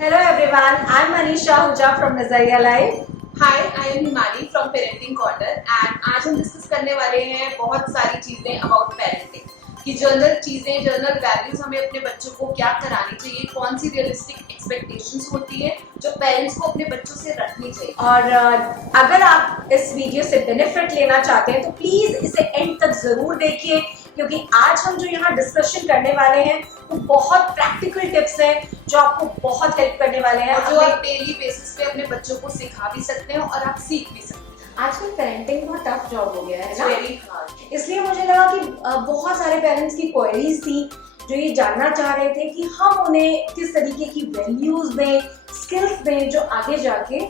Hello everyone, I'm Manisha Ahuja from Nazariya Life. Hi I am Himani from parenting corner and आज हम discuss करने वाले हैं बहुत सारी चीजें अबाउट पेरेंटिंग कि जनरल चीजें जनरल वैल्यूज हमें अपने बच्चों को क्या करानी चाहिए, कौन सी रियलिस्टिक एक्सपेक्टेशंस होती है जो पेरेंट्स को अपने बच्चों से रखनी चाहिए। और अगर आप इस वीडियो से बेनिफिट लेना चाहते हैं तो प्लीज इसे एंड तक जरूर देखिए, क्योंकि आज हम जो यहाँ डिस्कशन करने वाले हैं वो बहुत प्रैक्टिकल टिप्स हैं जो आपको बहुत हेल्प करने वाले हैं, जो आप डेली बेसिस पे अपने बच्चों को सिखा भी सकते हैं और आप सीख भी सकते हैं। आजकल पेरेंटिंग बहुत टफ जॉब हो गया है ना, वेरी हार्ड। इसलिए मुझे लगा कि बहुत सारे पेरेंट्स की क्वेरीज थी जो ये जानना चाह रहे थे कि हम उन्हें किस तरीके की वैल्यूज दें, स्किल्स दें जो आगे जाके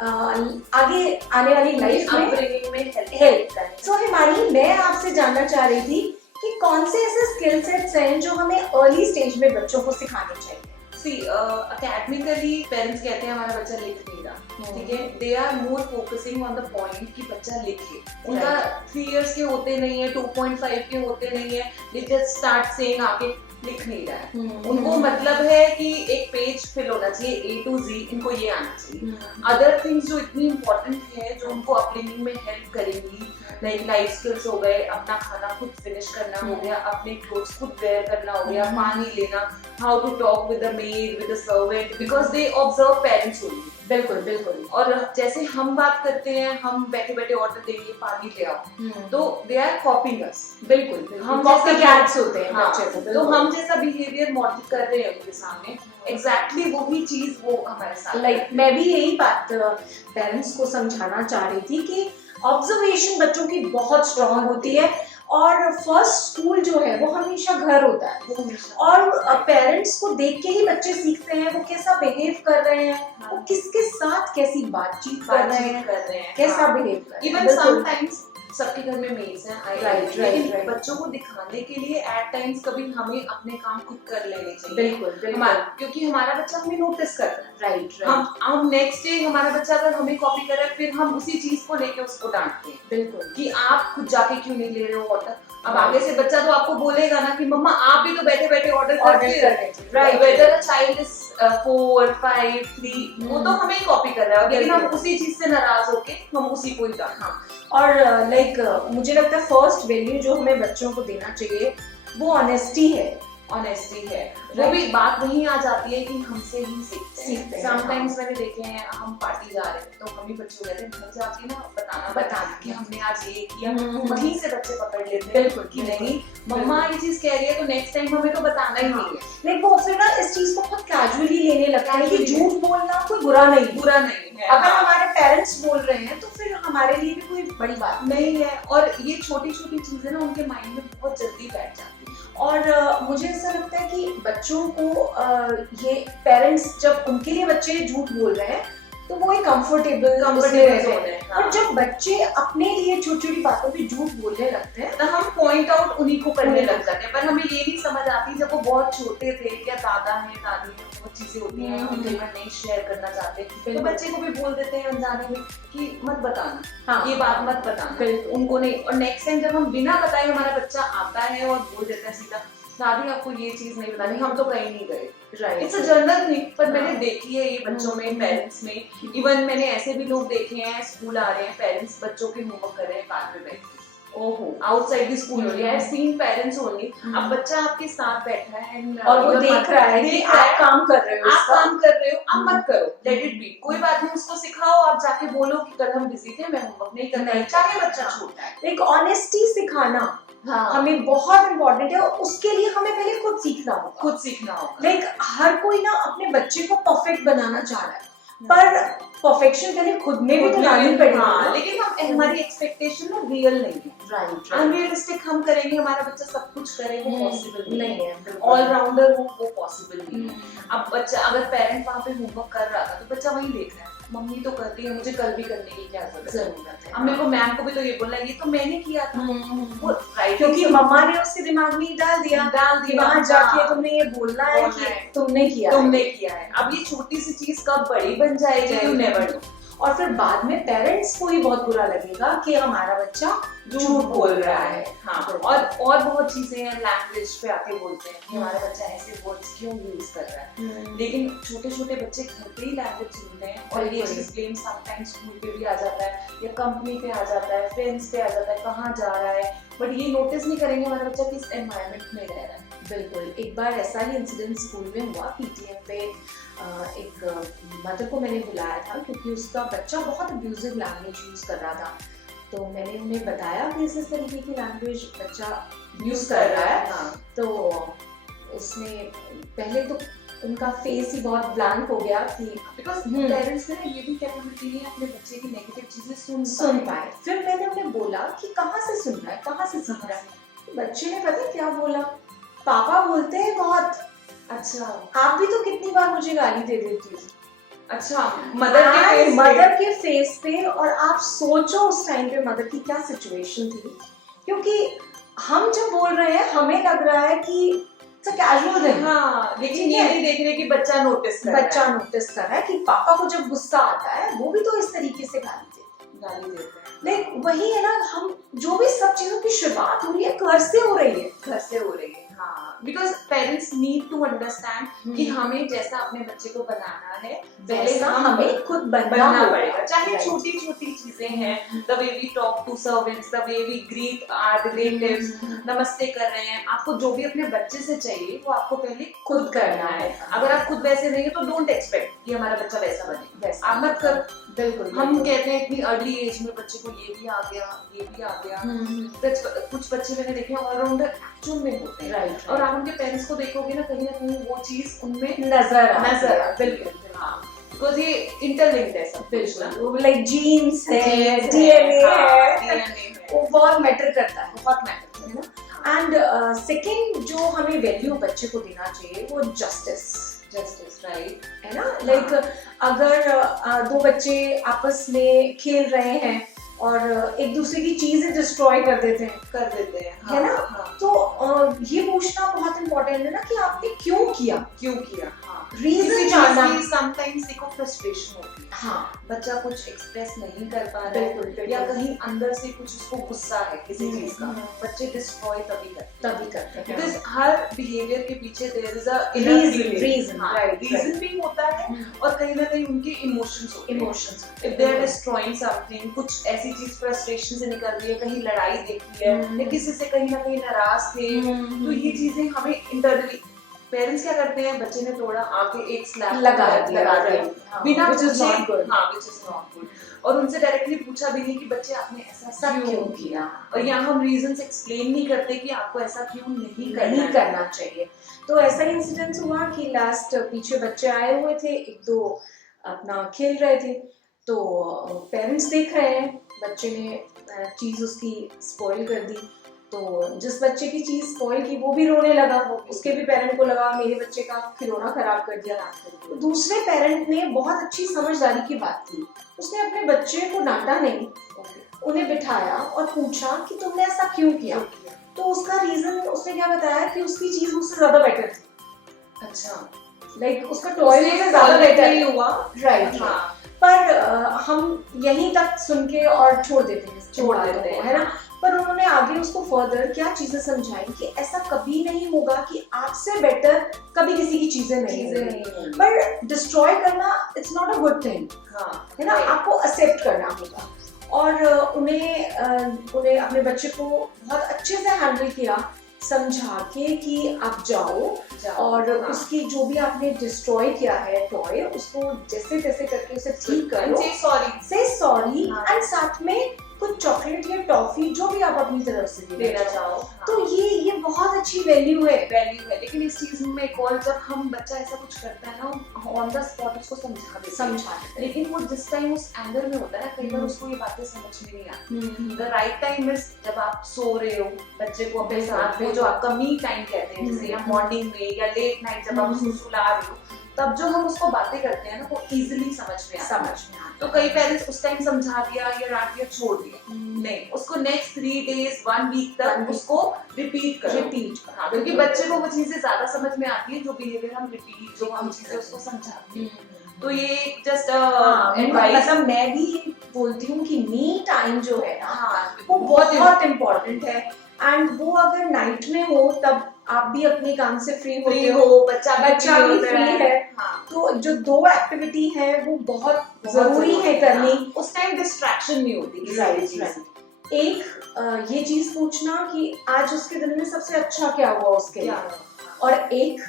आगे आने वाली लाइफ में हेल्प करें। सो हिमानी, मैं आपसे जानना चाह रही थी कि कौन से ऐसे स्किल सेट्स हैं जो हमें अर्ली स्टेज में बच्चों को सिखाने चाहिए। अकेडमिकली पेरेंट्स कहते हैं हमारा बच्चा लिख नहीं रहा, ठीक है, they are more focusing on the point कि बच्चा लिखे। उनका 3 इयर्स के होते नहीं है, 2.5 के होते नहीं है, दे जस्ट स्टार्ट सेइंग आके लिख नहीं रहा है। उनको मतलब है कि एक पेज फिल होना चाहिए A to Z, इनको ये आना चाहिए। अदर थिंग्स जो इतनी इंपॉर्टेंट है जो उनको अपब्रिंगिंग में हेल्प करेंगी, लाइक लाइफ स्किल्स हो गए, अपना खाना खुद फिनिश करना हो गया, अपने क्लोथ्स खुद वेयर करना हो गया, पानी लेना, how to talk with the maid with the servant, because they observe parents only. बिल्कुल बिल्कुल। और जैसे हम बात करते हैं, हम बैठे बैठे ऑर्डर देंगे पानी ले आओ, तो दे आर कॉपिंग अस। बिल्कुल, हम कॉपी जैसा कैट्स होते हैं हाँ, बच्चे को, तो हम जैसा बिहेवियर मॉडल कर रहे हैं उनके सामने, एग्जैक्टली वही चीज वो हमारे साथ लाइक मैं भी यही बात पेरेंट्स को समझाना चाह रही थी कि ऑब्जर्वेशन बच्चों की बहुत स्ट्रांग होती है और फर्स्ट स्कूल जो है वो हमेशा घर होता है, और पेरेंट्स को देख के ही बच्चे सीखते हैं वो कैसा बिहेव कर रहे हैं, वो किसके साथ कैसी बातचीत कर रहे हैं, कैसा बिहेव कर रहे हैं। इवन समटाइम्स सबके घर में मेड्स हैं, राइट। बच्चों को दिखाने के लिए एट टाइम्स कभी हमें अपने काम खुद कर लेने चाहिए। बिल्कुल क्योंकि हमारा बच्चा हमें नोटिस कर रहा है। राइट। हम नेक्स्ट डे हमारा बच्चा अगर हमें कॉपी कर रहा है, फिर हम उसी चीज को लेके उसको डांटते हैं, बिल्कुल, कि कि आप खुद जाके क्यों नहीं ले रहे हो ऑर्डर। अब आगे से बच्चा तो आपको बोलेगा ना कि मम्मा आप भी तो बैठे बैठे ऑर्डर करते हो, right. Weather a child is 4, 5, 3, वो तो हमें ही कॉपी कर रहा है, लेकिन हम उसी चीज से नाराज होके हम उसी को ही डांटते। और लाइक मुझे लगता है फर्स्ट वैल्यू जो हमें बच्चों को देना चाहिए वो ऑनेस्टी है। ऑनेस्टी है, वो भी बात वहीं आ जाती है कि हमसे ही सीखते हैं। समटाइम्स मैंने देखे हैं, हम पार्टी जा रहे हैं तो हम ही बच्चों कहते हैं घर जाके ना बताना कि हमने आज ये किया, वहीं से बच्चे पकड़ लेते हैं। बिल्कुल कि नहीं मम्मा ये चीज कह रही है तो नेक्स्ट टाइम हमें तो बताना ही नहीं है। लेकिन वो फिर ना इस चीज को बहुत कैजुअली लेने लगता है कि झूठ बोलना कोई बुरा नहीं है। अगर हमारे पेरेंट्स बोल रहे हैं तो फिर हमारे लिए भी कोई बड़ी बात नहीं है, और ये छोटी छोटी चीजें ना उनके माइंड में बहुत जल्दी बैठ जाती है। और मुझे ऐसा लगता है कि बच्चों को ये पेरेंट्स जब उनके लिए बच्चे झूठ बोल रहे हैं तो वो एक कंफर्टेबल रहते हैं, और जब बच्चे अपने लिए छोटी छोटी बातों पे झूठ बोलने लगते हैं तो हम पॉइंट आउट उन्हीं को करने लग जाते हैं। पर हमें ये नहीं समझ आती जब वो बहुत छोटे थे, क्या दादा है दादी है, बहुत चीजें होती हैं हम कई बार नहीं शेयर करना चाहते, तो बच्चे को भी बोल देते हैं अनजाने में कि मत बताना, हाँ, ये बात मत बताना उनको नहीं। और नेक्स्ट टाइम जब हम बिना बताए हमारा बच्चा आता है और बोल देता है सीधा दादी आपको ये चीज नहीं बतानी, हम तो कहीं नहीं गए, right. It's a general thing, पर मैंने देखी है ये बच्चों में, पेरेंट्स में। इवन मैंने ऐसे भी लोग देखे हैं, स्कूल आ रहे हैं पेरेंट्स, बच्चों के होमवर्क कर रहे हैं कार में बैठ के, ओहो outside the school only, I have seen parents only. अब बच्चा आपके साथ बैठा है और वो देख रहा है कि आप काम कर रहे हो, आप मत करो, लेट इट बी, कोई बात नहीं, उसको सिखाओ, आप जाके बोलो कि कल हम बिजी थे, मैं होमवर्क नहीं करना, चाहे बच्चा छोटा है। एक ऑनेस्टी सिखाना हमें बहुत इम्पोर्टेंट है, और उसके लिए हमें पहले खुद सीखना होगा। लाइक हर कोई ना अपने बच्चे को परफेक्ट बनाना चाह रहा है, पर परफेक्शन पहले खुद में भी तो लानी पड़ेगी। लेकिन हमारी एक्सपेक्टेशन ना रियल नहीं है, राइट। अनरियलिस्टिक हम करेंगे, हमारा बच्चा सब कुछ करे, वो पॉसिबल नहीं है, ऑलराउंडर हो वो पॉसिबल नहीं है। अब बच्चा अगर पेरेंट वहाँ पे होमवर्क कर रहा था तो बच्चा वहीं देख रहा है, मम्मी तो करती है, मुझे कल भी करने की क्या जरूरत है। अब मेरे को मैम को भी तो ये बोलना है, ये तो मैंने किया था, वो राइट, क्योंकि मम्मा ने उसके दिमाग में डाल दिया वहाँ जाके तुमने ये बोलना है कि तुमने किया है। अब ये छोटी सी चीज कब बड़ी बन जाएगी, यू नेवर नो। और फिर बाद में पेरेंट्स को ही बहुत बुरा लगेगा कि हमारा बच्चा झूठ बोल रहा है। हाँ, और बहुत चीजें हैं, लैंग्वेज पे आके बोलते हैं कि हमारा बच्चा ऐसे वर्ड्स क्यों यूज कर रहा है, लेकिन छोटे छोटे बच्चे घर पे ही लैंग्वेज सुनते हैं और ये चीज ब्लेम समटाइम्स स्कूल पे भी आ जाता है या कंपनी पे आ जाता है, फ्रेंड्स पे आ जाता है, कहाँ जा रहा है, बट ये नोटिस नहीं करेंगे हमारा बच्चा किस एनवायरनमेंट में रह रहा है। बिल्कुल। एक बार ऐसा ही इंसिडेंट स्कूल में हुआ, पीटीएम पे एक मदर को मैंने बुलाया था क्योंकि उसका बच्चा बहुत अब्यूजिव लैंग्वेज यूज कर रहा था। तो मैंने उन्हें बताया कि इस तरीके की लैंग्वेज बच्चा यूज कर रहा है। हाँ। तो उसने पहले तो उनका फेस ही बहुत ब्लैंक हो गया कि बिकॉज पेरेंट्स ने ये भी कैपेबिलिटी नहीं है अपने बच्चे की नेगेटिव चीजें सुन पाए। फिर मैंने उन्हें बोला कि कहाँ से सुन रहा है, कहाँ से सीख रहा है। बच्चे ने पता क्या बोला, पापा बोलते हैं बहुत। अच्छा, आप भी तो कितनी बार मुझे गाली दे देती हो। अच्छा, मदर के फेस पे। और आप सोचो उस टाइम पे मदर की क्या सिचुएशन थी, क्योंकि हम जब बोल रहे हैं हमें लग रहा है कि कैजुअल है। हाँ, लेकिन ये नहीं देख रहे कि बच्चा नोटिस कर रहा है कि पापा को जब गुस्सा आता है वो भी तो इस तरीके से गाली देते हैं। लेकिन वही है ना, हम जो भी सब चीजों की शुरुआत हो रही है घर से हो रही है। हाँ, because parents need to understand कि हमें जैसा अपने बच्चे को बनाना है वैसा हमें खुद बनना पड़ेगा। चाहे छोटी छोटी चीजें हैं, the way we talk to servants, the way we greet our relatives, नमस्ते कर रहे हैं, आपको जो भी अपने बच्चे से चाहिए वो आपको पहले खुद करना है। अगर आप खुद वैसे नहीं है तो डोंट एक्सपेक्ट कि हमारा बच्चा वैसा बने, आप मत करो। बिल्कुल। हम कहते हैं इतनी अर्ली एज में बच्चे को ये भी आ गया, ये भी आ गया। कुछ बच्चे मैंने देखे ऑलराउंडर एक्चुअल में होते हैं, और आप उनके पेरेंट्स को देखोगे ना कहीं वो चीज उनमें नजर बिल्कुल। हाँ, बिकॉज ये इंटरलिंक्ड है सब कुछ ना, लाइक जीन्स है, डीएनए है, वो बहुत मैटर करता है ना। एंड सेकंड जो हमें वैल्यू बच्चे को देना चाहिए वो जस्टिस, राइट है ना। लाइक अगर दो बच्चे आपस में खेल रहे हैं और एक दूसरे की चीजें डिस्ट्रॉय कर देते हैं है ना। हाँ। तो ये पूछना बहुत इम्पोर्टेंट है ना कि आपने क्यों किया। हाँ, रीजन जानना। समटाइम्स एक ऑफ्रस्ट्रेशन होती है। हाँ, बच्चा कुछ एक्सप्रेस नहीं कर पा रहा है या कहीं अंदर से कुछ उसको गुस्सा है किसी चीज का, बच्चे डिस्ट्रॉय तभी करते हैं। बिकॉज हर बिहेवियर के पीछे देयर इज अ रीजन भी होता है, और कहीं ना कहीं उनके emotions if they are destroying something, कुछ ऐसी चीज फ्रस्ट्रेशन से निकल रही है, कहीं लड़ाई देखी है या किसी से कहीं ना कहीं नाराज थे, तो ये चीजें हमें इंटरनली पेरेंट्स क्या करते हैं, बच्चे ने थोड़ा आके एक स्लैप लगा दिया बिना which is not good. हाँ, which is not good, और उनसे डायरेक्टली पूछा भी नहीं कि बच्चे आपने ऐसा क्यों किया, और यहाँ हम रीजंस एक्सप्लेन नहीं करते कि आपको ऐसा क्यों नहीं करना चाहिए। तो ऐसा ही इंसिडेंट हुआ कि लास्ट पीछे बच्चे आए हुए थे, एक दो अपना खेल रहे थे, तो पेरेंट्स देख रहे हैं बच्चे ने चीज उसकी स्पॉइल कर दी। तो जिस बच्चे की चीज स्पॉइल की वो भी रोने लगा, उसके भी पेरेंट को लगा मेरे बच्चे का खिलौना खराब कर दिया। तो दूसरे पेरेंट ने बहुत अच्छी समझदारी की बात की, उसने अपने बच्चे को डांटा नहीं, उन्हें बिठाया और पूछा कि तुमने ऐसा क्यों किया। तो उसका रीजन उसने क्या बताया कि उसकी चीज मुझसे ज्यादा बेटर थी। अच्छा, लाइक उसका टॉय मुझसे ज्यादा बेटर हुआ, राइट। पर हम यहीं तक सुन के और छोड़ देते हैं है ना। पर उन्होंने आगे उसको फर्दर क्या चीजें समझाई कि ऐसा कभी नहीं होगा कि आपसे बेटर कभी किसी की चीजें नहीं, पर डिस्ट्रॉय करना it's not a good thing, है ना। आपको एक्सेप्ट करना होगा। और उन्हें अपने बच्चे को बहुत अच्छे से हैंडल किया, समझा के कि आप जाओ और उसकी जो भी आपने डिस्ट्रॉय किया है टॉय, उसको जैसे तैसे करके उसे ठीक करो, से सॉरी एंड साथ में कुछ चॉकलेट या टॉफी जो भी आप अपनी तरफ से देना चाहो। तो ये बहुत अच्छी वैल्यू है। लेकिन इस चीज में एक और, जब हम बच्चा ऐसा कुछ करता है ना ऑन द स्पॉट उसको समझा देते, लेकिन वो जिस टाइम उस एंगर में होता है ना, कई बार उसको ये बातें समझ में नहीं आती। द राइट टाइम इज जब आप सो रहे हो, बच्चे को अपने साथ में, जो आपका मी टाइम कहते हैं जैसे, या मॉर्निंग में या लेट नाइट जब आप उसको सुला रहे हो, तब जो हम उसको बातें करते हैं ना वो इजीली समझ में आता है। तो कई पेरेंट्स उस टाइम समझा दिया या डांट दिया छोड़ दिया, नहीं, उसको नेक्स्ट 3 days 1 week तक उसको रिपीट करो। हाँ, क्योंकि बच्चे को वो चीजें ज्यादा समझ में आती है जो बिहेवियर हम रिपीट, जो हम चीजें उसको समझाते हैं। तो ये जस्ट हाँ, एडवाइस। मतलब मैं भी बोलती हूँ कि मी टाइम जो है ना हाँ, वो बहुत इम्पोर्टेंट है। एंड वो अगर नाइट में हो तब आप भी अपने काम से फ्री फ्री हो, हो, बच्चा भी फ्री है। हाँ, तो जो दो एक्टिविटी है वो बहुत जरूरी है करनी। उस टाइम डिस्ट्रैक्शन नहीं होती। राइट। एक ये चीज पूछना कि आज उसके दिन में सबसे अच्छा क्या हुआ उसके लिए, और एक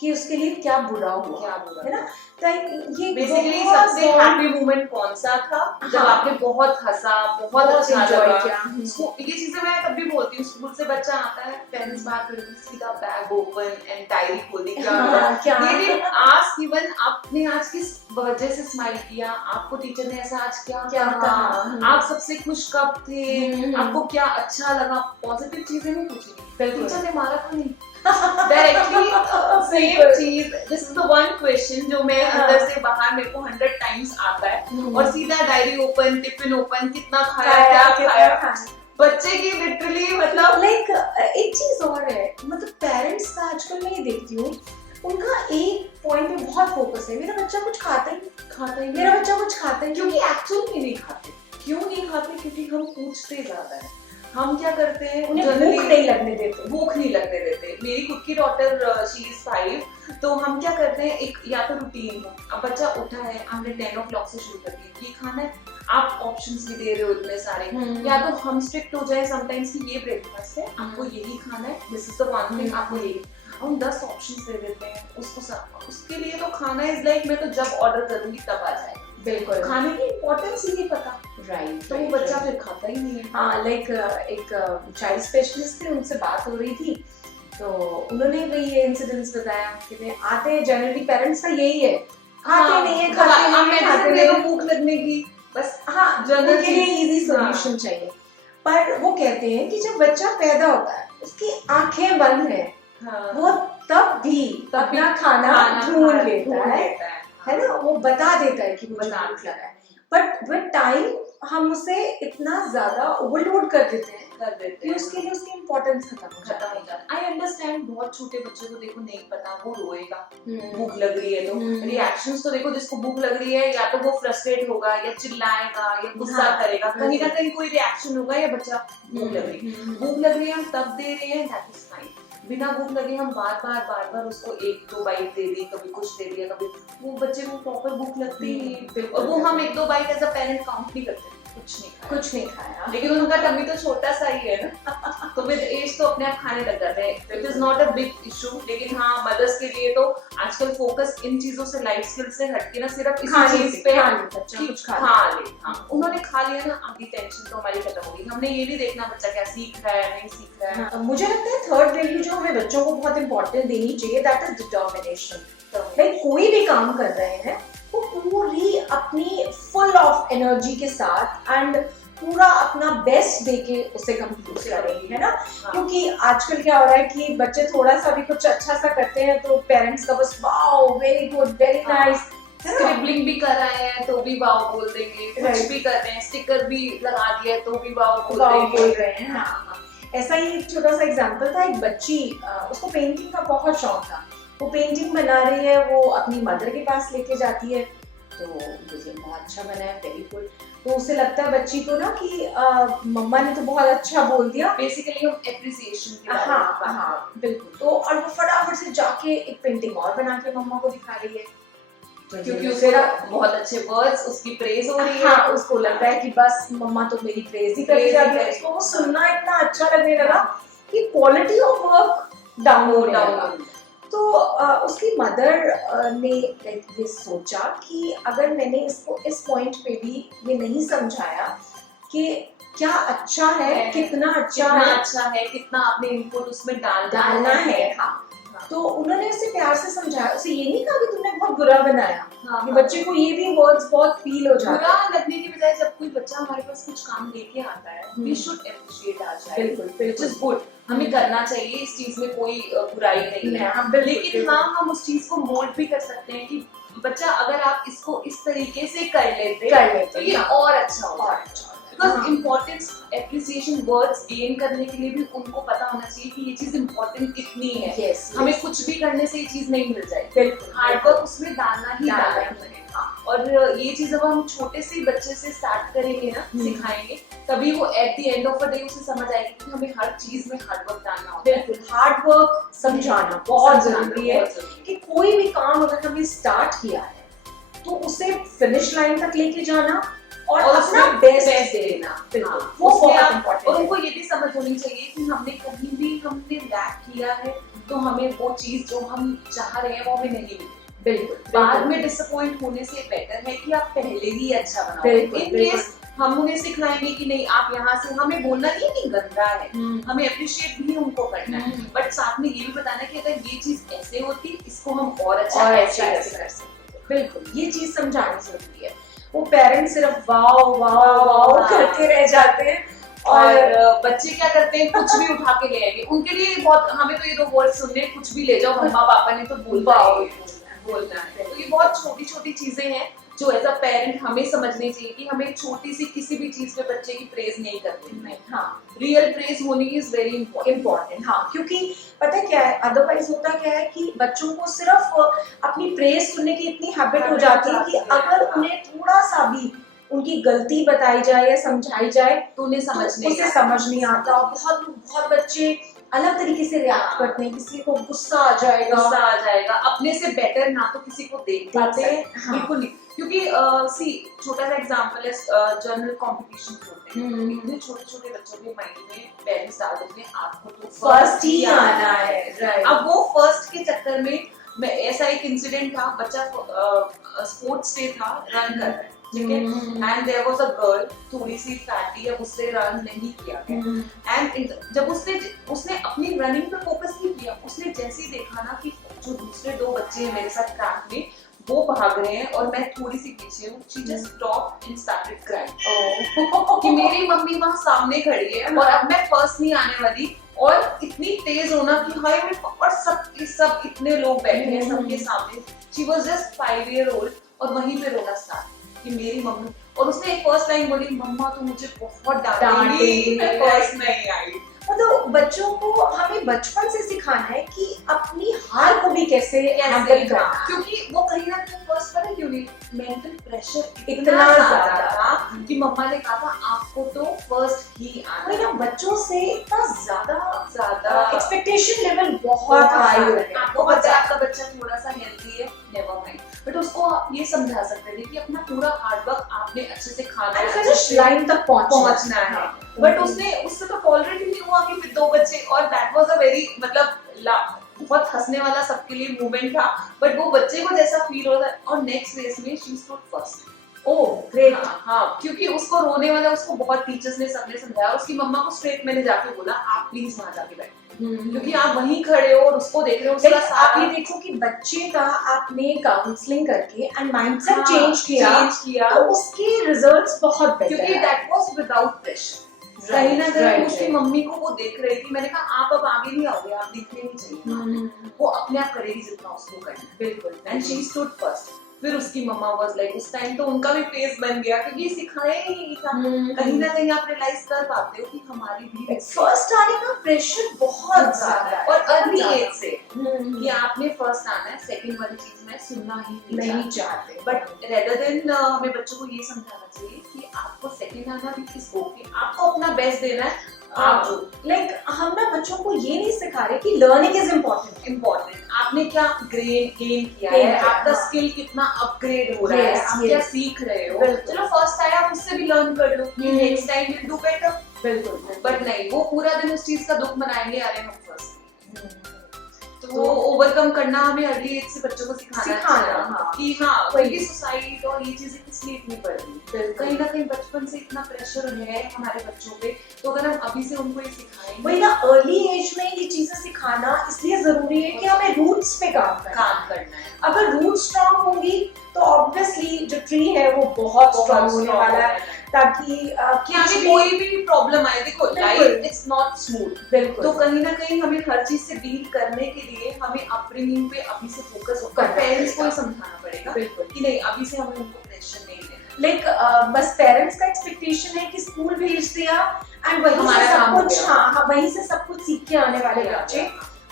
कि उसके लिए क्या बुरा हुआ, है ना। तो ये बेसिकली सबसे हैप्पी मोमेंट कौन सा था जब आपने बहुत हंसा, बहुत अच्छा लगा किया। ये चीजें मैं तब भी बोलती हूँ, स्कूल से बच्चा आता है, पेरेंट्स बात करते हैं, सीधा बैग ओपन एंड डायरी खोली, क्या आज इवन आपने आज किस वजह से स्माइल किया, आपको टीचर ने ऐसा आज क्या कहा, आप सबसे खुश कब थे, आपको क्या अच्छा लगा, पॉजिटिव चीजें नहीं पूछी। टीचर ने मारा तो नहीं, डायरेक्टली सेम चीज, this is the one question जो मैं अंदर से बाहर मेरे को 100 टाइम्स आता है, और सीधा डायरी ओपन, टिफिन ओपन, कितना खाया, क्या खाया। बच्चे की लिटरली मतलब लाइक एक चीज और है, मतलब पेरेंट्स का आजकल मैं ये देखती हूँ, उनका एक पॉइंट पे बहुत फोकस है, मेरा बच्चा कुछ खाता ही, मेरा बच्चा कुछ खाता ही, क्योंकि एक्चुअल में नहीं खाते। क्यों नहीं खाते? क्योंकि हम पूछते ज्यादा है। हम क्या करते हैं, उन्हें भूख नहीं लगने देते। मेरी खुद की डॉटर शी इज 5, तो हम क्या करते हैं, एक या तो रूटीन हो, अब बच्चा उठा है, हमने 10 o'clock से शुरू कर दिया, ये खाना है, आप ऑप्शंस भी दे रहे हो इतने सारे, या तो हम स्ट्रिक्ट हो जाए समटाइम्स कि ये ब्रेकफास्ट है, आपको यही खाना है, this is the one thing, आपको यही, हम 10 ऑप्शंस दे देते हैं उसके लिए। तो खाना इज लाइक मैं तो जब ऑर्डर करूंगी तब आ जाएगा। बिल्कुल, खाने की इम्पोर्टेंस ही नहीं पता। राइट। तो वो बच्चा फिर खाता ही नहीं है। हाँ, लाइक एक चाइल्ड स्पेशलिस्ट थे, उनसे बात हो रही थी, तो उन्होंने भी ये इंसिडेंट्स बताया कि आते हैं जनरली पेरेंट्स का यही है, खाते नहीं है, खाते नहीं, भूख लगने की बस। हाँ, जनरल के लिए इजी सॉल्यूशन चाहिए। पर वो कहते हैं कि जब बच्चा पैदा होता है, उसकी आंखें बंद है, वो तब भी अपना खाना ढूंढ लेता है ना, वो बता देता है कि मुझे भूख लगा है। बट विद टाइम हम उसे इतना ज्यादा ओवरलोड कर देते हैं कि उसके लिए उसकी इम्पोर्टेंस खत्म हो जाती है। आई अंडरस्टैंड, बहुत छोटे बच्चे को देखो नहीं पता, वो रोएगा, भूख लग रही है तो रिएक्शंस तो देखो, जिसको भूख लग रही है या तो वो फ्रस्ट्रेट होगा, या चिल्लाएगा, या गुस्सा करेगा, कहीं ना कहीं कोई रिएक्शन होगा, या बच्चा भूख लग रही है हम तब दे रहे हैं, दैट इज फाइन। बिना भूख लगे हम बार बार उसको 1-2 बाइट दे दी, कभी कुछ दे दिया, कभी, वो बच्चे को प्रॉपर भूख लगती है, और वो हम 1-2 bite as a parent count नहीं करते, कुछ नहीं खाया, लेकिन उनका टमी तो छोटा सा ही है ना, तो विद एज तो अपने आप खाने लग जाते हैं। It is not a big issue, लेकिन हाँ, मदर्स के लिए तो आजकल फोकस इन चीजों से, लाइफ स्किल से हटके ना सिर्फ इसी चीज पे कुछ खा ले। उन्होंने खा लिया ना, आधी टेंशन तो हमारी खत्म हो गई। हमने ये नहीं देखना बच्चा क्या सीख रहा है, नहीं सीख रहा है। मुझे लगता है थर्ड वैल्यू जो हमें बच्चों को बहुत इंपॉर्टेंट देनी चाहिए, दैट इज डिटर्मिनेशन। लाइक कोई भी काम कर रहे हैं वो पूरी अपनी फुल ऑफ एनर्जी के साथ एंड पूरा अपना बेस्ट देके उसे कंप्लीट करेंगे, है ना। क्योंकि आजकल क्या हो रहा है कि बच्चे थोड़ा सा भी कुछ अच्छा सा करते हैं तो पेरेंट्स का बस wow, very good, very nice, scribbling भी कर रहे हैं तो भी वाओ बोल देंगे, कुछ भी कर रहे हैं, स्टिकर भी लगा दिया है तो भी वाओ बोल रहे हैं। हाँ, ऐसा ही एक छोटा सा एग्जांपल था, एक बच्ची, उसको पेंटिंग का बहुत शौक था, वो पेंटिंग बना रही है, वो अपनी मदर के पास लेके जाती है, तो मुझे बहुत अच्छा बना है, वेरी गुड। तो उसे लगता है बच्ची को ना कि मम्मा ने तो बहुत अच्छा बोल दिया, बेसिकली हम एप्रिसिएशन की बात। हाँ, बिल्कुल। तो और वो फटाफट से जाके एक पेंटिंग और बना के मम्मा को दिखा रही है, क्योंकि उसे बहुत अच्छे वर्ड्स, उसकी प्रेज हो रही है। हाँ, उसको लग रहा है कि बस मम्मा तो मेरी प्रेज ही करती जाती है। उसको वो सुनना इतना अच्छा लगने लगा कि क्वालिटी ऑफ वर्क डाउन हो गया। तो उसकी मदर ने ये सोचा कि अगर मैंने इसको इस पॉइंट पे भी ये नहीं समझाया कि क्या अच्छा है, कितना अच्छा है, कितना आपने इनपुट उसमें डालना है। हाँ, तो उन्होंने उसे प्यार से समझाया, उसे ये नहीं कहा कि तुमने बहुत बुरा बनाया। कि बच्चे को ये भी वर्ड्स बहुत फील हो जाता है। बुरा लगने की बजाय जब कोई बच्चा हमारे पास कुछ काम लेके आता है, we should appreciate our child, बिल्कुल, which is good, हमें करना चाहिए, इस चीज में कोई बुराई नहीं है। लेकिन हाँ, हम उस चीज को मोल्ड भी कर सकते हैं कि बच्चा अगर आप इसको इस तरीके से कर लेते तो ये और अच्छा होगा। Because importance, appreciation, words gain करने के लिए भी उनको पता होना चाहिए कि ये चीज इम्पोर्टेंट कितनी है। हमें कुछ भी करने से ये चीज नहीं मिल जाएगी, हार्ड वर्क उसमें डालना ही डालना है। और ये चीज जब हम छोटे से बच्चे से स्टार्ट करेंगे ना, सिखाएंगे, तभी वो at the end of the day उसे समझ आएगी कि हमें हर चीज में हार्ड वर्क डालना होता है। बिल्कुल, हार्ड वर्क समझाना बहुत जरूरी है कि कोई भी काम अगर हमने स्टार्ट किया है तो उसे फिनिश लाइन तक लेके जाना और अपना बेस्ट देना। बिल्कुल, वो बहुत इम्पोर्टेंट है। और उनको ये भी समझ होनी चाहिए कि हमने कहीं भी हमने लैक किया है तो हमें वो चीज जो हम चाह रहे हैं वो हमें नहीं मिली। बिल्कुल, बाद में डिसअपॉइंट होने से बेटर है कि आप पहले ही अच्छा बनाओ। बिल्कुल, इन केस हम उन्हें सिखाएंगे कि नहीं आप यहाँ से, हमें बोलना नहीं कि गंदा है, हमें अप्रिशिएट भी उनको करना है, बट साथ में ये भी बताना है कि अगर ये चीज ऐसे होती इसको हम और अच्छा ऐसे कर सकते। बिल्कुल, ये चीज समझानी जरूरी है। वो पेरेंट्स सिर्फ वाओ वाओ वाओ करके रह जाते हैं और बच्चे क्या करते हैं, कुछ भी उठा के ले आएंगे। उनके लिए बहुत, हमें तो ये दो वर्ड सुनने, कुछ भी ले जाओ, मम्मा पापा ने तो बोलना है। तो ये बहुत छोटी छोटी चीजें हैं जो एज अ पेरेंट हमें समझनी चाहिए कि हमें छोटी सी किसी भी चीज पे बच्चे की प्रेज नहीं करनी है। हाँ, रियल प्रेज होनी इज वेरी इम्पोर्टेंट। हाँ, क्योंकि पता है क्या है, अदरवाइज होता क्या है कि बच्चों को सिर्फ अपनी प्रेज सुनने की इतनी हैबिट हो जाती है कि अगर उन्हें थोड़ा सा भी उनकी गलती बताई जाए या समझाई जाए तो उन्हें समझ नहीं आता। और बहुत बच्चे अलग तरीके से रिएक्ट करते हैं, किसी को गुस्सा आ जाएगा, अपने से बेटर ना तो किसी को देख पाते हैं। हाँ। बिल्कुल नहीं, क्योंकि छोटा सा एग्जांपल है, जनरल कॉम्पिटिशन होते हैं, इतने छोटे छोटे बच्चों के माइंड में पेरेंट्स डाल देते हैं आपको तो फर्स्ट ही आना है। अब वो फर्स्ट के चक्कर में ऐसा एक इंसिडेंट था, बच्चा स्पोर्ट्स डे था, रन कर रहा है, ठीक है, and there was a girl थोड़ी सी फैटी है, उससे रन नहीं किया गया, एंड जब उसने अपनी रनिंग पे फोकस नहीं किया, उसने जैसे ही देखा ना कि जो दूसरे दो बच्चे हैं मेरे साथ ट्रैक में वो भाग रहे हैं और मैं थोड़ी सी पीछे हूँ, she just stopped and started crying कि मेरी मम्मी वहां सामने खड़ी है और अब मैं फर्स्ट नहीं आने वाली, और इतनी तेज होना कि हाय मैं, और सब इतने लोग बैठे हैं सबके सामने, she was just 5 year old और वहीं पे रोना स्टार्ट कि मेरी मम्मी, और उसने एक फर्स्ट लाइन बोली, मम्मा तो मुझे बहुत डांटेगी, मैं फर्स्ट नहीं आई। मतलब बच्चों को हमें बचपन से सिखाना है कि अपनी हार को भी कैसे हैंडल करना, क्योंकि वो कहीं ना कहीं फर्स्ट पता क्यों नहीं, मेंटल प्रेशर इतना ज्यादा था कि मम्मा ने कहा था आपको तो फर्स्ट ही आना है। बच्चों से इतना ज्यादा एक्सपेक्टेशन लेवल बहुत हाई हो गया। आपको पता है आपका बच्चा थोड़ा सा हेल्दी है, नेवर माइंड, बट उसको आप ये समझा सकते थे कि अपना पूरा हार्ड वर्क आपने अच्छे से खाना है, फिनिश लाइन तक पहुंचना है। बट उससे तो टॉलरेट ही नहीं हुआ कि फिर 2 बच्चे, और दैट वाज अ वेरी बहुत हंसने वाला सबके लिए मोमेंट था, बट वो बच्चे को जैसा फील हो रहा है, और नेक्स्ट रेस में she stood first. Oh great. हाँ, क्योंकि उसको रोने वाला, उसको बहुत टीचर्स ने सबने समझाया, उसकी मम्मा को स्ट्रेट मैंने जाके बोला आप प्लीज वहां जाके बैठो, क्योंकि आप वहीं खड़े हो और उसको देख रहे हो, उसका आप ये देखो कि बच्चे का आपने काउंसलिंग करके एंड माइंडसेट चेंज किया तो उसके रिजल्ट्स बहुत बेटर, क्योंकि दैट वाज विदाउट प्रेशर। कहीं ना कहीं उसकी मम्मी को वो देख रही थी, मैंने कहा आप अब आगे नहीं आओगे, आप दिखने नहीं चाहिए, वो अपने आप करेगी जितना उसको करना। बिल्कुल, एंड शी स्टूड फर्स्ट। फिर उसकी मम्मा वाज लाइक, उस टाइम तो उनका भी फेस बन गया, क्योंकि सिखाया ही नहीं था। कहीं ना कहीं आप रियलाइज कर पाते हो कि हमारी भी फर्स्ट आने का प्रेशर बहुत ज्यादा है, और अर्ली एज से कि आपने फर्स्ट आना है, सेकंड वाली चीज में सुनना ही नहीं चाहते। बट रेदर देन हमें बच्चों को ये समझाना चाहिए कि आपको सेकंड आना भी इज ओके, आपको अपना बेस्ट देना है। हम ना बच्चों को ये नहीं सिखा रहे कि लर्निंग इज इम्पोर्टेंट, आपने क्या गेन किया है, आपका स्किल कितना अपग्रेड हो रहा है, आप क्या सीख रहे हो। चलो फर्स्ट आया, आप उससे भी लर्न कर लो, next time will do better. बिल्कुल, बट नहीं, वो पूरा दिन उस चीज का दुख मनाएंगे, अरे हम फर्स्ट। तो वो ओवरकम करना हमें अर्ली एज से बच्चों को सिखाना कि हाँ, क्योंकि सोसाइटी और ये चीजें इसलिए इतनी बढ़ रही, कहीं ना कहीं बचपन से इतना प्रेशर है हमारे बच्चों पे, तो अगर हम अभी से उनको ये सिखाएंगे, वही ना, अर्ली एज में ये चीजें सिखाना इसलिए जरूरी है कि हमें रूट्स पे काम करना है। अगर रूट स्ट्रांग होंगी तो ऑब्वियसली जो ट्री है वो बहुत स्ट्रांग होने वाला है, ताकि आगे कोई भी प्रॉब्लम आए, देखो लाइफ इज नॉट स्मूथ। बिल्कुल, तो कहीं ना कहीं हमें हर चीज से डील करने के लिए हमें अपब्रिंगिंग पे अभी से फोकस करना, पेरेंट्स को ही समझाना पड़ेगा कि नहीं, अभी से हमें उनको प्रेशर नहीं देना। बस पेरेंट्स का एक्सपेक्टेशन है कि स्कूल भेज दिया एंड वहीं से सब कुछ सीख के आने वाले बच्चे,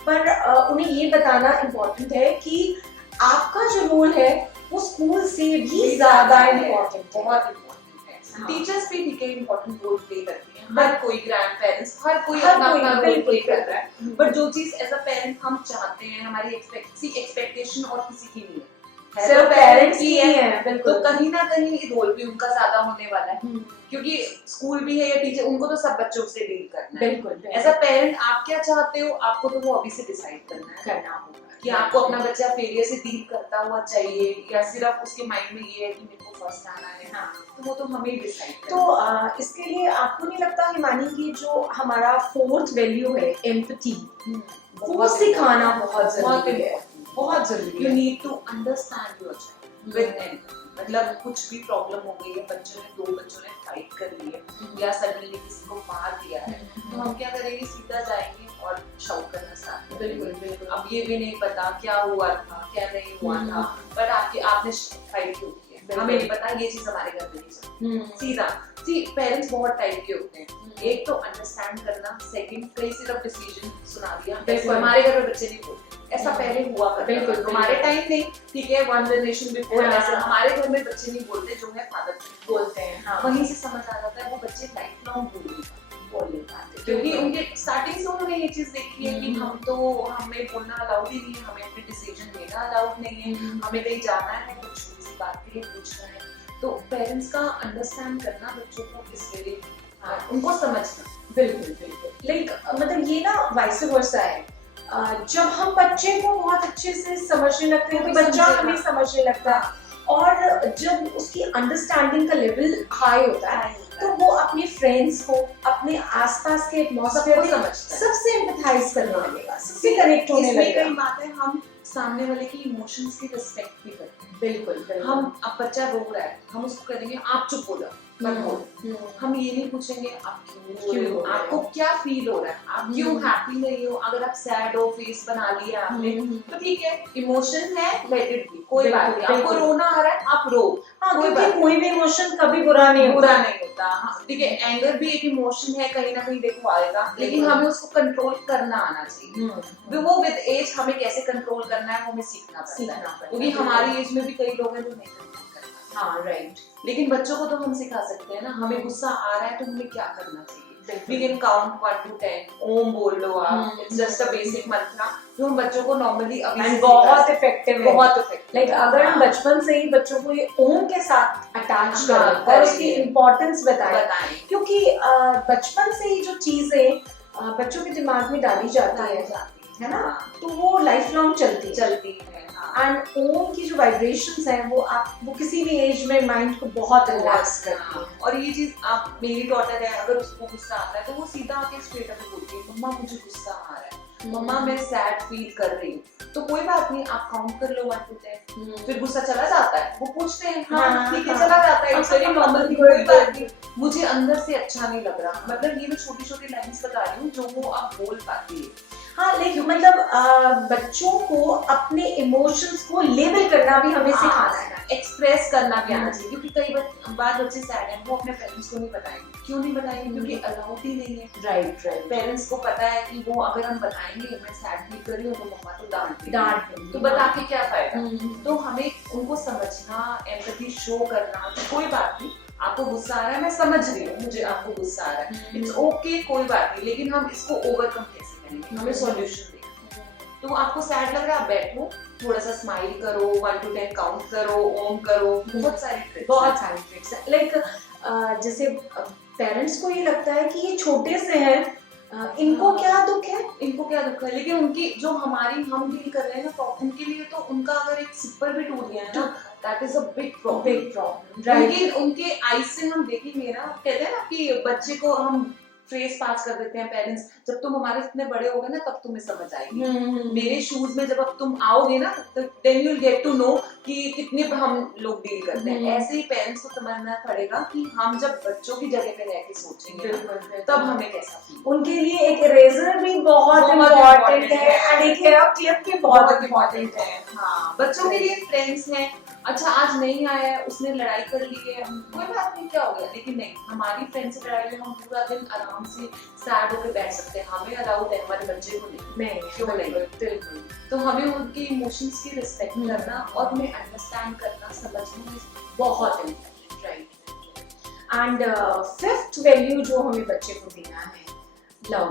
पर उन्हें ये बताना इम्पोर्टेंट है कि आपका जो रोल है वो स्कूल से भी ज्यादा इम्पोर्टेंट है। बहुत इम्पोर्टेंट है। हाँ। टीचर्स भी ठीक है इम्पोर्टेंट रोल प्ले करती हैं, हर कोई ग्रैंड पेरेंट्स हर कोई हर अपना कोई, अपना रोल बिल्कुल, प्ले कर रहा है, बिल्कुल। बट जो चीज एज अ पेरेंट हम चाहते हैं, हमारी एक्सपेक्टेशन और किसी की नहीं है, सिर्फ तो पेरेंट्स की है। है, तो बिल्कुल। कहीं ना कहीं रोल भी उनका ज्यादा होने वाला है, हम्म, क्योंकि स्कूल भी है या टीचर, उनको तो सब बच्चों से डील करना है। बिल्कुल एज अ पेरेंट आप क्या चाहते हो, आपको तो वो अभी से डिसाइड करना है करना होगा कि आपको अपना बच्चा फेलियर से डील करता हुआ चाहिए या सिर्फ उसके माइंड में ये है कि मेरे को फर्स्ट आना है। हाँ। तो वो तो हमें ही डिसाइड तो इसके लिए आपको नहीं लगता हिमानी की जो हमारा 4th वैल्यू है एम्पैथी, वो सिखाना बहुत जरूरी है, बहुत जरूरी यू है। Need to understand your child with empathy. मतलब कुछ भी प्रॉब्लम हो गई है, बच्चों ने 2 बच्चों ने फाइट कर ली है या सडनली किसी को मार दिया है, तो हम क्या करेंगे, सीधा जाएंगे और शाउट करना स्टार्ट कर देंगे। बिल्कुल बिल्कुल। अब ये भी नहीं पता क्या हुआ था क्या नहीं हुआ था, बट आपने फाइट क्यों की है, हमें नहीं पता, ये चीज हमारे घर में नहीं चलती। सीधा पेरेंट्स बहुत टाइप के होते हैं, एक तो अंडरस्टैंड करना, सेकंड कहीं सिर्फ डिसीजन सुना दिया। बिल्कुल। हमारे घर में बच्चे नहीं बोलते, ऐसा पहले हुआ करता बिल्कुल, था। हमारे टाइम नहीं, ठीक है, 1 जनरेशन बिफोर हाँ। ऐसे हमारे घर में बच्चे नहीं बोलते, जो है फादर बोलते हैं, हाँ। वहीं से समझ आ जाता है वो बच्चे लाइफ लॉन्ग बोल नहीं पाते, क्योंकि उनके स्टार्टिंग से उन्होंने ये चीज देखी है कि हम्म। हमें बोलना अलाउड ही नहीं है, हमें अपने डिसीजन लेना अलाउड नहीं है, हमें कहीं जाना है कुछ किसी बात के लिए पूछना है। तो पेरेंट्स का अंडरस्टैंड करना बच्चों को इसके लिए, उनको समझना। बिल्कुल बिल्कुल। लाइक मतलब ये ना वाइस वर्सा है, जब हम बच्चे को बहुत अच्छे से समझने लगते हैं तो बच्चा हमें समझने लगता है, और जब उसकी अंडरस्टैंडिंग का लेवल हाई होता है तो वो अपने फ्रेंड्स को, अपने आसपास के एटमॉस्फेयर को समझता है, सबसे एम्पैथाइज करने लगेगा, सबसे कनेक्ट होने इसमें लगेगा। कई बात है, हम सामने वाले की इमोशंस की रिस्पेक्ट भी करते हैं। बिल्कुल हम, अब बच्चा रो रहा है, हम उसको कहेंगे आप चुप हो जाओ, मत बोलो। हम ये नहीं पूछेंगे आप क्यों रो रहे हो, आपको क्या फील हो रहा है, आप क्यों हैप्पी नहीं हो। अगर आप सैड हो, फेस बना लिया आपने, तो ठीक है, इमोशन है, लेट इट बी, कोई बात नहीं। आपको रोना आ रहा है, आप रो, क्योंकि कोई भी इमोशन कभी बुरा नहीं होता। ठीक है, एंगर भी एक इमोशन है, कहीं ना कहीं देखो आएगा, लेकिन हमें उसको कंट्रोल करना आना चाहिए। वो विद एज हमें कैसे कंट्रोल करना है वो हमें सीखना पड़ता है, क्योंकि हमारी एज में भी कई लोग हैं जो नहीं कंट्रोल करना। हाँ राइट। लेकिन बच्चों को तो हम सिखा सकते हैं ना, हमें गुस्सा आ रहा है तो हमें क्या करना चाहिए। We can count 1 to 10, ओम बोल लो आप, it's just a basic मंत्र जो हम बच्चों को नॉर्मली अभी बहुत इफेक्टिव है, बहुत इफेक्टिव। लाइक अगर हम बचपन से ही बच्चों को ये ओम के साथ अटैच करें और उसकी इम्पोर्टेंस बताएं, क्योंकि बचपन से ही जो चीजें बच्चों के दिमाग में डाली जाती है ना, तो वो लाइफ लॉन्ग चलती है। एंड ओम की जो वाइब्रेशंस हैं वो किसी भी एज में माइंड को बहुत रिलैक्स करती है। और ये चीज, आप, मेरी डॉटर है, अगर उसको गुस्सा आता है तो वो सीधा आके स्ट्रेट अप बोलती है, मम्मा मुझे गुस्सा आ रहा है, मम्मा मैं सैड फील कर रही हूँ। तो कोई बात नहीं, आप काउंट कर लो 1 to 10, फिर गुस्सा चला जाता है, वो पूछते हैं हाँ ठीक है चला जाता है, इट्स वेरी नॉर्मल, कोई बात नहीं, मुझे अंदर से अच्छा नहीं लग रहा। मतलब ये मैं छोटी छोटी लाइन्स बता रही हूँ जो वो आप बोल पाती है। हाँ, लेकिन मतलब बच्चों को अपने इमोशंस को लेबल करना भी हमें सिखाना है, एक्सप्रेस करना भी आना चाहिए, क्योंकि कई बार बच्चे सैड हैं, वो अपने पेरेंट्स को नहीं बताएंगे। क्यों नहीं बताएंगे? क्योंकि अलाउड ही नहीं है। राइट। पेरेंट्स को पता है कि वो अगर हम बताएंगे मैं सैड फील कर रही हूँ तो मम्मा तो डांट देंगी, तो बता के क्या फायदा। तो हमें उनको समझना, एम्पैथी शो करना, कोई बात नहीं, आपको गुस्सा आ रहा है, मैं समझ रही हूँ, मुझे आपको गुस्सा आ रहा है, इट्स ओके, कोई बात नहीं, लेकिन हम इसको ओवरकम कैसे करेंगे, हमें सॉल्यूशन देखना। तो आपको सैड लग रहा है, आप बैठो, थोड़ा सा स्माइल करो, 1 to 10 काउंट करो, ओम करो, बहुत सारी ट्रिक्स हैं। लाइक जैसे पेरेंट्स को ये लगता है कि ये छोटे से हैं, इनको क्या दुख है, लेकिन उनकी जो हम डील कर रहे हैं ना, तो उनके लिए तो उनका अगर एक सिपर भी टूट गया है ना, that is a big problem. उनके आईज से हम देखेंगे ना, कहते हैं ना कि बच्चे को हम फ्रेज पास कर देते हैं पेरेंट्स, जब तुम हमारे इतने बड़े होगे ना तब तुम्हें समझ आएगी। मेरे शूज में जब अब तुम आओगे ना, then you will get to know कि कितने हम लोग डील करते हैं। ऐसे ही पेरेंट्स को समझना पड़ेगा कि हम जब बच्चों की जगह पे रह के सोचेंगे तब हमें कैसा फील। उनके लिए एक इरेजर भी बहुत इम्पोर्टेंट है, एंड एक हेयर क्लिप भी बहुत इम्पोर्टेंट है। हाँ, बच्चों के लिए फ्रेंड्स हैं, अच्छा आज नहीं आया है, उसने लड़ाई कर ली है, कोई बात नहीं, क्या हो गया, लेकिन नहीं, हमारी फ्रेंड से लड़ाई में हम पूरा दिन आराम आराम से सैड होकर बैठ सकते हैं, हमें अलाउड है हमारे बच्चे को नहीं, क्यों नहीं? बिल्कुल। तो हमें उनके इमोशंस की रिस्पेक्ट करना और उन्हें अंडरस्टैंड करना, समझना बहुत important, right. And fifth value जो हमें बच्चे को देना है, लव।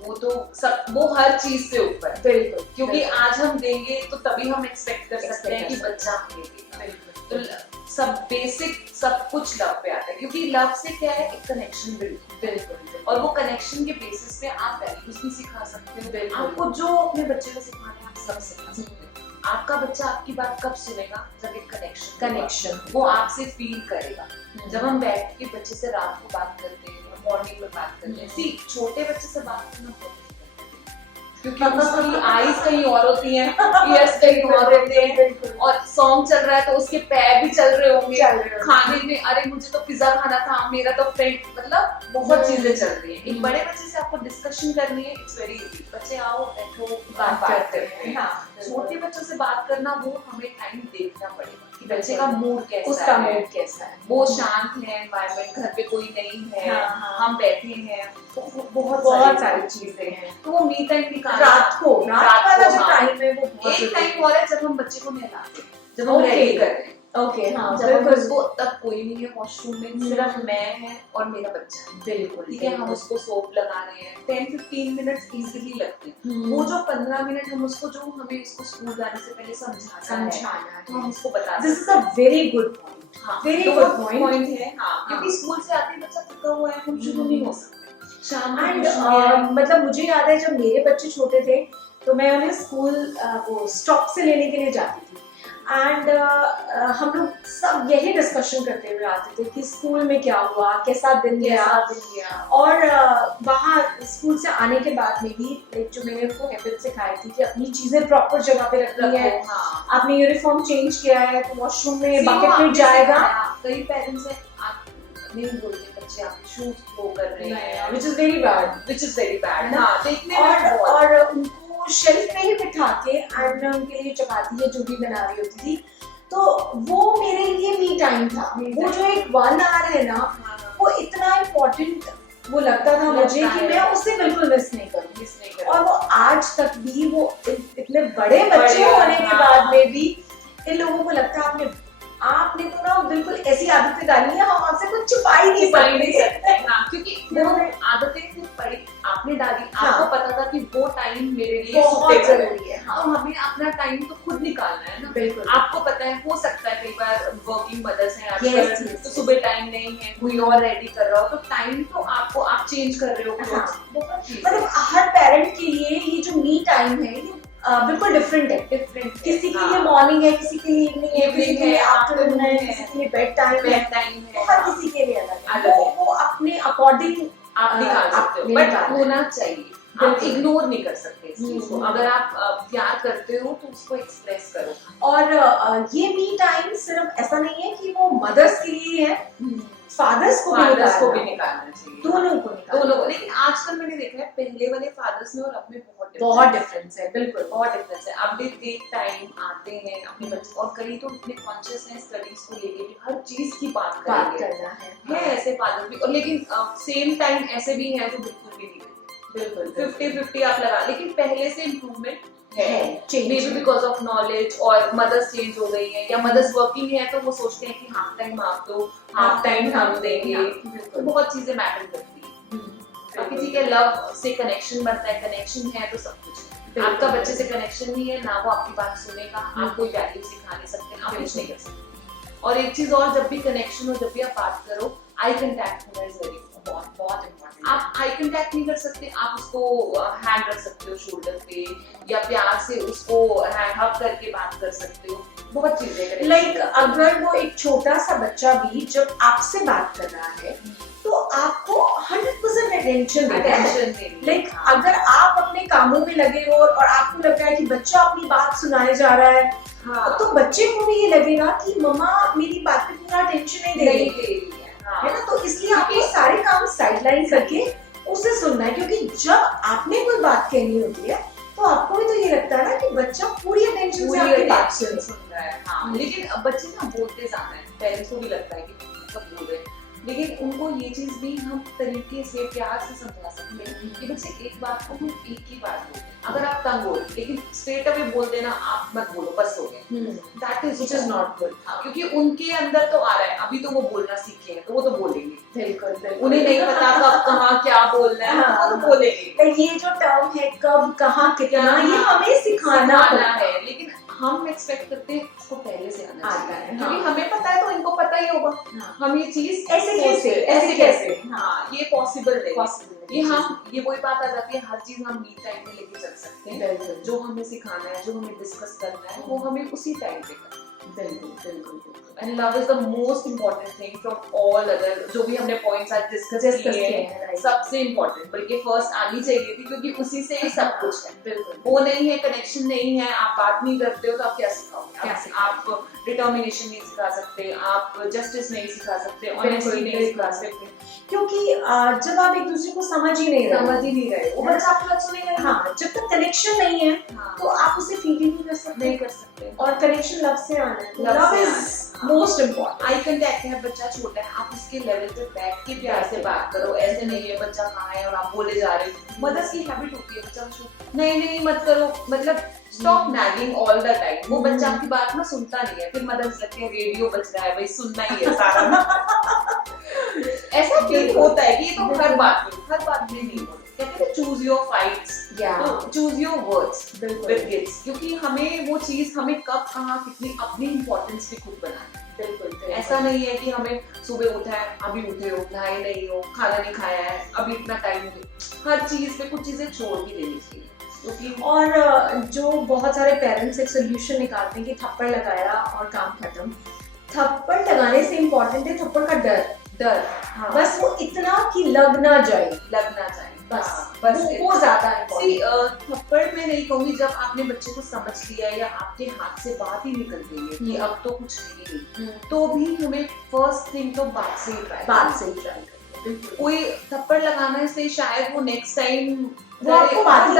वो तो सब, वो हर चीज से ऊपर, बिल्कुल, क्योंकि आज हम देंगे तो तभी हम एक्सपेक्ट कर सकते हैं कि बच्चा हमें देगा। तो सब बेसिक सब कुछ लव पे आता है, क्योंकि लव से क्या है, एक कनेक्शन बिल्कुल, और वो कनेक्शन के बेसिस पे आप वैल्यूज भी सिखा सकते हो। आपको जो अपने बच्चे को सिखाना है आप सब सिखा सकते हो। आपका बच्चा आपकी बात कब सुनेगा, जब एक कनेक्शन वो आपसे फील करेगा। जब हम बैठ के बच्चे से रात को बात करते हैं, मॉर्निंग में बात करते हैं, सी छोटे बच्चे से बात करना बहुत क्योंकि उसकी आईज कहीं और होती हैं, ईयर्स कहीं और होते हैं, और सॉन्ग चल रहा है तो उसके पैर भी चल रहे होंगे, खाने में अरे मुझे तो पिज्जा खाना था, मेरा तो फ्रेंड, मतलब बहुत चीजें चल रही हैं। एक बड़े बच्चे से आपको डिस्कशन करनी है, इट्स वेरी इजी, बच्चे आओ बैठो बात करते हैं। छोटे बच्चों से बात करना वो हमें टाइम देखना पड़ेगा कि बच्चे का मूड कैसा है, उसका मूड कैसा है, वो शांत है, एनवायरनमेंट, घर पे कोई नहीं है, हम बैठे हैं, बहुत सारी चीजें हैं। तो वो मी टाइम निकालना, रात वाला जो टाइम है वो बहुत एक टाइम और है जब हम बच्चे को नहलाते हैं, जब हम रेडी कर रहे हैं, जब उसको तब कोई नहीं है वॉशरूम में, सिर्फ मैं है और मेरा बच्चा, बिल्कुल, ठीक है। हम उसको सोप लगा रहे हैं, 10-15 मिनट्स इजीली लगते हैं। वो जो 15 मिनट हम उसको, जो हमें उसको स्कूल जाने से पहले समझाना है, तो हम उसको बता दें। This is a very good point, very good point है। क्योंकि स्कूल से आते ही बच्चा थका हुआ है, हम शुरू नहीं हो सकते। एंड मतलब मुझे याद है जब मेरे बच्चे छोटे थे तो मैं उन्हें स्कूल वो स्टॉप से लेने के लिए जाती थी, एंड हम लोग सब यही डिस्कशन करते हुए आते थे कि स्कूल में क्या हुआ, कैसा दिन गया। और वहाँ स्कूल से आने के बाद में भी जो मैंने उनको हैबिट सिखाई थी कि अपनी चीजें प्रॉपर जगह पे रखनी है। आपने यूनिफॉर्म चेंज किया है तो वॉशरूम में बकेट में जाएगा। कई पेरेंट्स हैं आप नहीं बोलते बच्चे आपके शूज थ्रो कर रहे हैं, which is very bad। हाँ, देखने और उनको शेल्फ में ही बिठा के एंड मैं उनके लिए चपाती या जो भी बना रही होती थी, तो वो मेरे लिए मी टाइम था। वो जो एक 1 आवर है ना, वो इतना इम्पोर्टेंट वो लगता था मुझे कि मैं उसे बिल्कुल मिस नहीं करूँ। और वो आज तक भी, वो इतने बड़े बच्चे होने के बाद में भी इन लोगों को लगता है आपने तो ना बिल्कुल ऐसी आदतें डाली है, हम आपसे कुछ छुपा ही नहीं सकते। क्योंकि वो आदतें खुद पड़ी, आपने डाली, आपको पता था कि वो टाइम मेरे लिए बहुत जरूरी है। तो हमें अपना टाइम तो खुद निकालना है ना। बिल्कुल, आपको पता है, हो सकता है कई बार वर्किंग मदर्स हैं आजकल, तो सुबह टाइम नहीं है, कोई और रेडी कर रहा हो, तो टाइम तो आपको आप चेंज कर रहे हो। मतलब हर पेरेंट के लिए ये जो मी टाइम है ये बिल्कुल डिफरेंट है। किसी के लिए मॉर्निंग है, किसी के लिए इवनिंग है, किसी के लिए आफ्टरनून है, किसी के लिए बेड टाइम है, हर किसी के लिए अलग है। वो अपने अकॉर्डिंग आप निकाल सकते हो, बट होना चाहिए। आप इग्नोर नहीं कर सकते इस चीज को। अगर आप प्यार करते हो तो उसको एक्सप्रेस करो। और ये मी टाइम सिर्फ ऐसा नहीं है कि वो मदर्स के लिए है, फादर्स को भी निकालना चाहिए, दोनों को। लेकिन आजकल मैंने देखा है पहले वाले फादर्स में और अब में बहुत डिफरेंस है। बिल्कुल, बहुत डिफरेंस है। अब भी टाइम आते हैं अपने बच्चे, और कई तो इतने कॉन्शियस हैं स्टडीज को लेके भी, हर चीज की बात करना है ऐसे फादर भी। और लेकिन सेम टाइम ऐसे भी हैं जो बिल्कुल भी नहीं, बिल्कुल 50-50 आप लगा। लेकिन पहले से इम्प्रूवमेंट है, may be because of knowledge, और मदर्स चेंज हो गई है, या मदर्स वर्किंग है तो वो सोचते हैं कि हाफ टाइम आप दो, हाफ टाइम हम देंगे। तो बहुत चीजें मैटर करती है। किसी के लव से कनेक्शन बनता है, कनेक्शन है तो सब कुछ। आपका बच्चे से कनेक्शन नहीं है ना, वो आपकी बात सुनेगा, आप कोई वैल्यू सिखा नहीं सकते, आप कुछ नहीं कर सकते। और एक चीज और, जब भी कनेक्शन हो, जब भी आप बात करो, आई कांटेक्ट होना इज वेरी बहुत इम्पोर्टेंट। आप आई कांटेक्ट नहीं कर सकते, आप उसको हैंड रख सकते हो शोल्डर पे, या प्यार से उसको हैंड हग करके बात कर सकते हो। बहुत चीजें लाइक अगर वो एक छोटा सा बच्चा भी जब आपसे बात कर रहा है तो आपको 100% अटेंशन देना है। लाइक अगर आप अपने कामों में लगे हो और आपको लग रहा है कि बच्चा अपनी बात सुनाने जा रहा है, तो बच्चे को भी ये लगेगा कि मम्मा मेरी बात पे पूरा अटेंशन नहीं दे रही है ना। तो इसलिए आपको सारे काम साइडलाइन करके उसे सुनना है, क्योंकि जब आपने कोई बात कहनी होती है तो आपको भी तो ये लगता है ना कि बच्चा पूरी अटेंशन से आपकी बात सुन रहा है। लेकिन बच्चे ना बोलते ज्यादा है, पेरेंट्स को भी लगता है कि सब बोल रहे हैं, लेकिन उनको ये चीज भी हम तरीके से प्यार से समझा सकते हैं कि बच्चे एक बात को हम एक ही बात बोलते हैं। अगर आप तंग हो रहे लेकिन स्ट्रेट अवे बोल देना आप मत बोलो बस हो गया, दैट इज नॉट गुड। क्योंकि उनके अंदर तो आ रहा है, अभी तो वो बोलना सीखे हैं तो वो तो बोलेंगे, बिल्कुल उन्हें नहीं पता कब कहाँ क्या बोलना है, हाँ। वो तो बोलेंगे। ये जो टर्म है कब कहाँ कितना, ये हमें सिखाना है, लेकिन हम एक्सपेक्ट करते हैं इसको पहले से आना आता चाहिए, है, क्योंकि हाँ। हमें पता है तो इनको पता ही होगा। हाँ। हम ये चीज ऐसे कैसे हाँ ये पॉसिबल नहीं, पॉसिबल ये हम ये वही बात आ जाती है, हर चीज हम मीट टाइम में लेके चल सकते हैं। जो हमें सिखाना है, जो हमें डिस्कस करना है, वो हमें उसी टाइम पे करना है। And love is the most important thing from all other, जो भी हमने पॉइंट्स आज डिस्कस किए हैं, सबसे इम्पोर्टेंट, बल्कि फर्स्ट आनी चाहिए थी, क्योंकि उसी से ही सब कुछ है। बिल्कुल वो नहीं है, कनेक्शन नहीं है, आप बात नहीं करते हो तो आप क्या सिखाओगे? आप डिटर्मिनेशन नहीं सिखा सकते, आप जस्टिस नहीं सिखा सकते, ऑनेस्टी नहीं सिखा सकते, क्योंकि जब आप एक दूसरे को समझ ही नहीं रहे, वो बच्चा आपकी बात सुनेगा। हाँ, जब तक कनेक्शन नहीं है तो आप उसे फील ही नहीं कर सकते। और कनेक्शन लव से आना है, love is most important. Eye contact है, बच्चा छोटा है, आप उसके लेवल पे बैठ के प्यार से बात करो, ऐसे नहीं है बच्चा कहाँ है और आप बोले जा रहे हो। मदर्स की हैबिट होती है, बच्चा नहीं मत करो, मतलब stop nagging all the time. वो बच्चा आपकी बात ना सुनता नहीं है, फिर मदर्स लगती है रेडियो बच रहा है भाई, सुनना ही है सारा। ऐसा फील होता है कि ये तो हर बात में नहीं होता। कहते हैं चूज योर फाइट्स, तो choose your words with kids, क्योंकि हमें वो चीज हमें कब कहाँ कितनी अपनी इम्पोर्टेंस भी खुद बनाना है। बिल्कुल ऐसा नहीं है कि हमें सुबह उठा है, अभी उठे हो, नहाए नहीं हो, खाना नहीं खाया है, अभी इतना टाइम हो, हर चीज पे कुछ चीजें छोड़ भी देनी चाहिए। और जो बहुत सारे पेरेंट्स एक सोल्यूशन निकालते हैं कि थप्पड़ लगाया और काम खत्म। थप्पड़ लगाने से इम्पोर्टेंट है थप्पड़ का डर। हाँ। बस वो इतना कि लग ना जाए बस वो ज्यादा है। थप्पड़ में नहीं कहूंगी, जब आपने बच्चे को समझ लिया या आपके हाथ से बात ही निकल गई है कि अब तो कुछ है नहीं, तो भी हमें फर्स्ट थिंग तो बात से ही ट्राई करना। कोई थप्पड़ लगाने से शायद वो नेक्स्ट टाइम वो आपको बात ही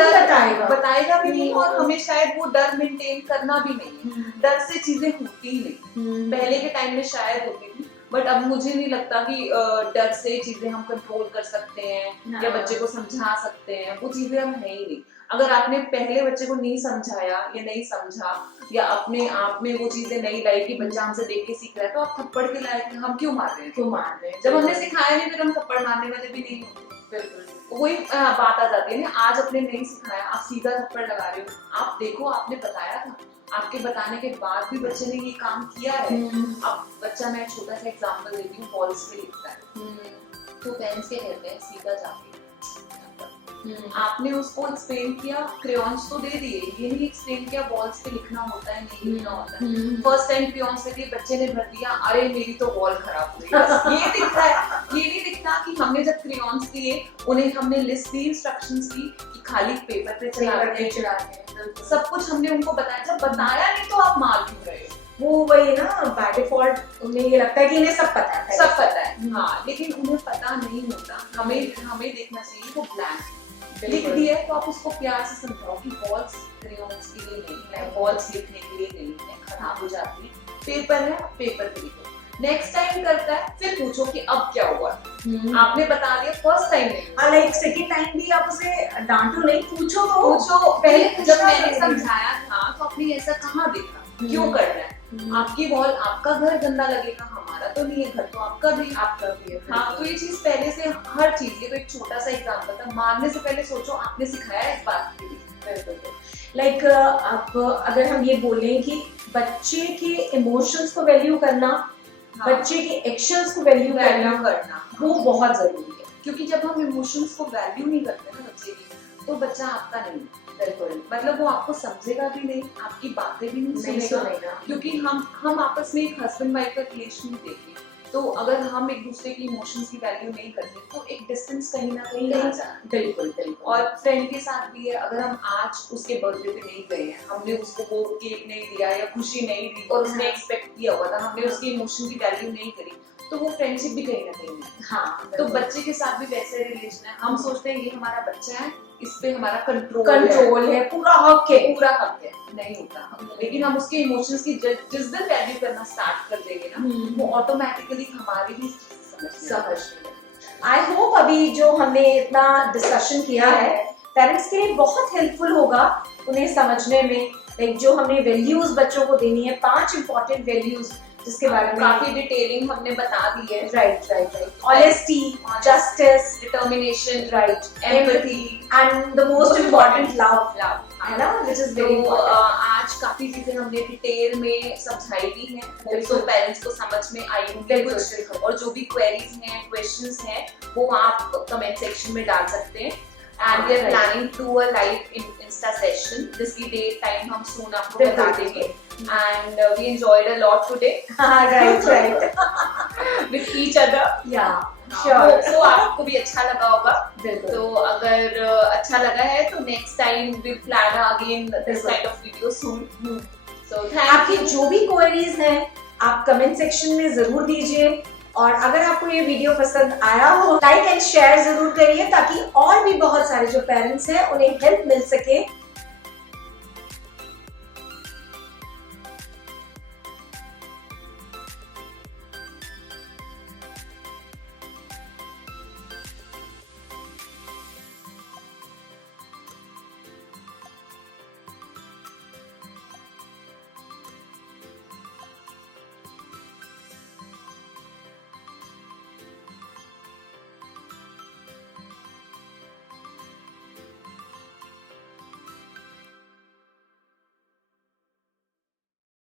बताएगा भी नहीं, और हमें शायद वो डर मेंटेन करना भी नहीं है। डर से चीजें होती ही नहीं, पहले के टाइम में शायद होती थी, बट अब मुझे नहीं लगता कि डर से चीजें हम कंट्रोल कर सकते हैं या बच्चे को समझा सकते हैं, वो चीजें हम है ही नहीं। अगर आपने पहले बच्चे को नहीं समझाया या नहीं समझा या अपने आप में वो चीजें नहीं लाई कि बच्चा हमसे देख के सीख रहा है, तो आप थप्पड़ के लायक हम क्यों मार रहे हैं? जब हमने सिखाया नहीं फिर हम थप्पड़ मारने वाले भी नहीं होते। बिल्कुल वही बात आ जाती है ना, आज अपने नहीं सिखाया, आप सीधा थप्पड़ लगा रहे हो। आप देखो, आपने बताया था, आपके बताने के बाद भी बच्चे ने ये काम किया है। अब बच्चा, मैं छोटा सा एग्जांपल देती हूँ, बॉल्स पे लिखता है, तो पेरेंट्स क्या कहते हैं, सीधा जाके आपने उसको एक्सप्लेन किया, क्रेयॉन्स तो दे दिए, ये नहीं एक्सप्लेन किया बॉल्स पे लिखना होता है, नहीं लिखना होता है। फर्स्ट टाइम क्रेयॉन्स दे दिए, बच्चे ने भर दिया, अरे मेरी तो बॉल खराब हो गई। ये दिखता है, ये नहीं दिखता कि हमने जब क्रेयॉन्स दिए, उन्हें हमने लिस्ट दी, इंस्ट्रक्शंस दी कि खाली पेपर पे चलाते हैं, सब कुछ हमने उनको बताया। जब बताया नहीं तो आप मार क्यों रहे हो? वो वही ना, बाय डिफॉल्ट उन्हें ये लगता है कि इन्हें सब पता है, हाँ, लेकिन उन्हें पता नहीं होता। हमें देखना चाहिए वो ब्लैंक लिख दिया है, तो आप उसको प्यार से समझाओ कि बॉल्स क्रेयॉन्स के लिए नहीं है, बॉल्स लिखने के लिए नहीं है, खराब हो जाती है, पेपर है, पेपर पे लिखो। नेक्स्ट टाइम करता है, फिर पूछो कि अब क्या हुआ। आपने बता दिया फर्स्ट टाइम नहीं, लाइक सेकंड टाइम भी आप उसे डांटो नहीं, पूछो। पहले जब मैंने समझाया था तो आपने ऐसा कहाँ देखा, क्यों कर रहा है? आपकी बॉल, आपका घर गंदा लगेगा, हमारा तो नहीं है, घर तो आपका भी है। हाँ, तो ये चीज पहले से हर चीज, ये तो एक छोटा सा एग्जांपल था, मारने से पहले सोचो आपने सिखाया है इस बात के लिए। लाइक अब अगर हम ये बोलें कि बच्चे के इमोशंस को वैल्यू करना, बच्चे के एक्शंस को वैल्यू करना वो बहुत जरूरी है, क्योंकि जब हम इमोशंस को वैल्यू नहीं करते ना बच्चे की, तो बच्चा आपका नहीं, मतलब वो आपको समझेगा भी नहीं, आपकी बातें भी नहीं सुनेगा। क्योंकि हम आपस में एक हस्बैंड वाइफ का रिलेशन देखें, तो अगर हम एक दूसरे की इमोशंस की वैल्यू नहीं करते तो एक डिस्टेंस कहीं ना कहीं आ जाता है। बिल्कुल। और फ्रेंड के साथ भी है, अगर हम आज उसके बर्थडे पे नहीं गए हैं, हमने उसको वो केक नहीं दिया या खुशी नहीं दी और उसने एक्सपेक्ट किया हुआ था, हमने उसकी इमोशन की वैल्यू नहीं करी, तो वो फ्रेंडशिप भी कहीं ना कहीं नहीं। हाँ, तो बच्चे के साथ भी वैसे रिलेशन है, हम सोचते हैं ये हमारा बच्चा है, इस पे हमारा कंट्रोल है, पूरा हक है, नहीं होता। लेकिन हम उसके इमोशंस की जिस दिन वैल्यू करना स्टार्ट कर देंगे ना, वो ऑटोमेटिकली हमारी भी समझ नहीं आई होप अभी जो हमने इतना डिस्कशन किया है पेरेंट्स के लिए बहुत हेल्पफुल होगा उन्हें समझने में, लाइक जो हमने वैल्यूज बच्चों को देनी है, 5 इंपॉर्टेंट वैल्यूज जिसके बारे में काफी डिटेलिंग हमने बता दी है। Right honesty, justice, determination, right, empathy and the most important love, है ना, व्हिच इज वेरी तो इंपॉर्टेंट। आज काफी चीजें हमने डिटेल में समझाई भी हैं, बिल्कुल। तो पेरेंट्स को समझ में आई होंगी बिल्कुल, कुछ, बिल्कुल। और जो भी क्वेरीज हैं, क्वेश्चंस हैं, वो आप कमेंट सेक्शन में डाल सकते हैं। And we are Right. Planning to a live insta session, जिसकी डेट टाइम हम सून आपको बिल्कुल, बता देंगे। And we enjoyed a lot today right with each other. Yeah sure, तो आपको भी अच्छा लगा होगा। बिल्कुल। तो अगर अच्छा लगा है तो next time we plan again this बिल्कुल। Kind of video soon. So आपकी थैंक यू। जो भी क्वेरीज हैं आप कमेंट सेक्शन में जरूर दीजिए, और अगर आपको ये वीडियो पसंद आया हो लाइक एंड शेयर जरूर करिए ताकि और भी बहुत सारे जो पेरेंट्स हैं उन्हें हेल्प मिल सके